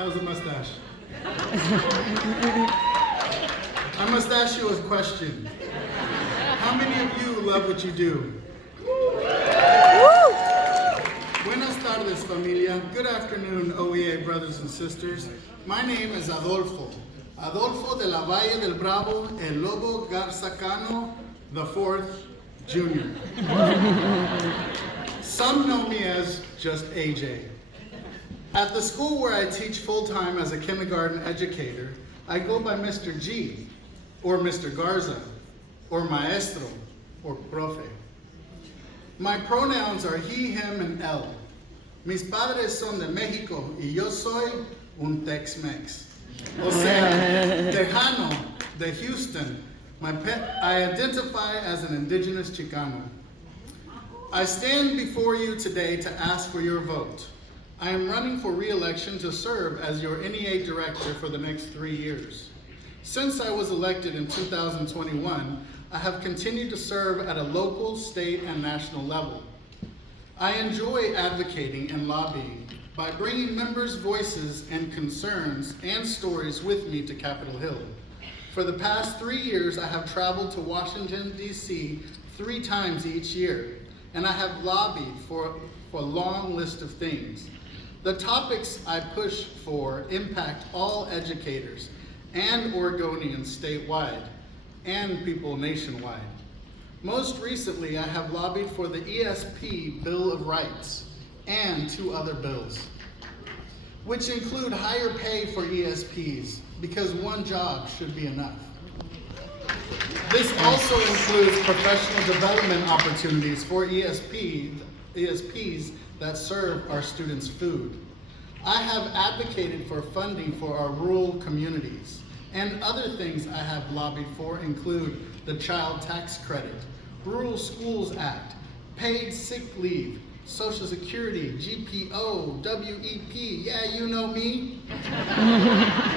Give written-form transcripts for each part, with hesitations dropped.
How's the mustache? I must ask you a question. How many of you love what you do? Buenas tardes, familia. Good afternoon, OEA brothers and sisters. My name is Adolfo. Adolfo de la Valle del Bravo, el Lobo Garza-Cano, the fourth Junior. Some know me as just AJ. At the school where I teach full-time as a kindergarten educator, I go by Mr. G, or Mr. Garza, or Maestro, or Profe. My pronouns are he, him, and él. Mis padres son de México y yo soy un Tex-Mex. O sea, Tejano, de Houston. I identify as an indigenous Chicano. I stand before you today to ask for your vote. I am running for re-election to serve as your NEA director for the next 3 years. Since I was elected in 2021, I have continued to serve at a local, state, and national level. I enjoy advocating and lobbying by bringing members' voices and concerns and stories with me to Capitol Hill. For the past 3 years, I have traveled to Washington, D.C. 3 times each year, and I have lobbied for a long list of things. The topics I push for impact all educators and Oregonians statewide and people nationwide. Most recently, I have lobbied for the ESP Bill of Rights and 2 other bills, which include higher pay for ESPs because 1 job should be enough. This also includes professional development opportunities for ESPs that serve our students' food. I have advocated for funding for our rural communities, and other things I have lobbied for include the Child Tax Credit, Rural Schools Act, paid sick leave, Social Security, GPO, WEP, yeah, you know me.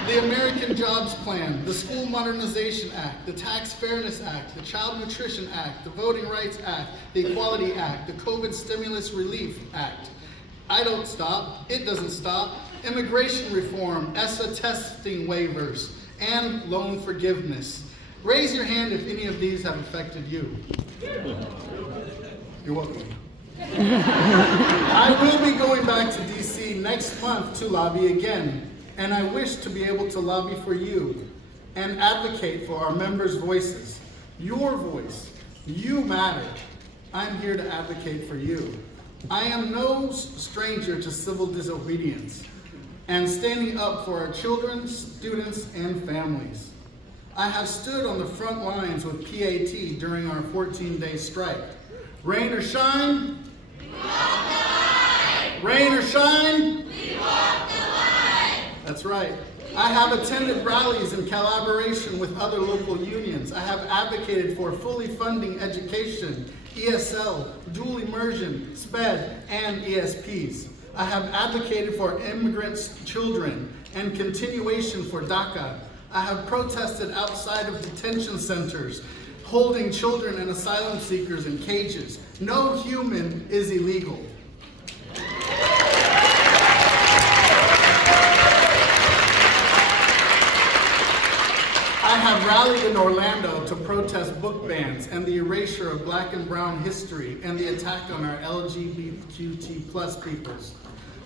The American Jobs Plan, the School Modernization Act, the Tax Fairness Act, the Child Nutrition Act, the Voting Rights Act, the Equality Act, the COVID Stimulus Relief Act. I don't stop, it doesn't stop. Immigration reform, ESSA testing waivers, and loan forgiveness. Raise your hand if any of these have affected you. You're welcome. I will be going back to DC next month to lobby again, and I wish to be able to lobby for you and advocate for our members' voices. Your voice, you matter. I'm here to advocate for you. I am no stranger to civil disobedience and standing up for our children, students, and families. I have stood on the front lines with PAT during our 14-day strike. Rain or shine, we walk the line. Rain or shine, we walk the line. That's right. I have attended rallies in collaboration with other local unions. I have advocated for fully funding education, ESL, dual immersion, SPED, and ESPs. I have advocated for immigrants' children and continuation for DACA. I have protested outside of detention centers, holding children and asylum seekers in cages. No human is illegal. I have rallied in Orlando to protest book bans and the erasure of Black and Brown history and the attack on our LGBTQ+ peoples.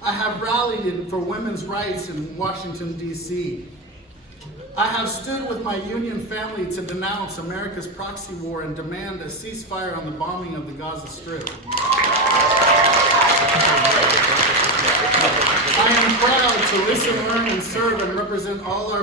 I have rallied for women's rights in Washington, D.C. I have stood with my union family to denounce America's proxy war and demand a ceasefire on the bombing of the Gaza Strip. I am proud to listen, learn, and serve and represent all our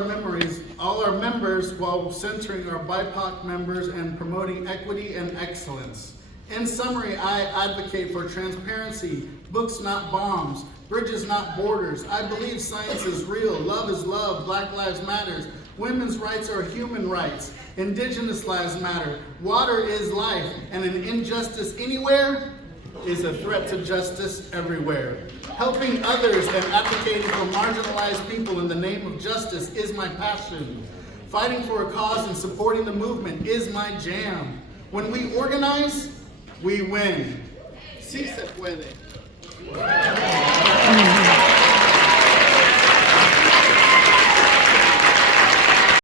members while centering our BIPOC members and promoting equity and excellence. In summary, I advocate for transparency, books not bombs, bridges not borders. I believe science is real, love is love, Black Lives Matter, women's rights are human rights, Indigenous lives matter, water is life, and an injustice anywhere is a threat to justice everywhere. Helping others and advocating for marginalized people in the name of justice is my passion. Fighting for a cause and supporting the movement is my jam. When we organize, we win. Sí se puede.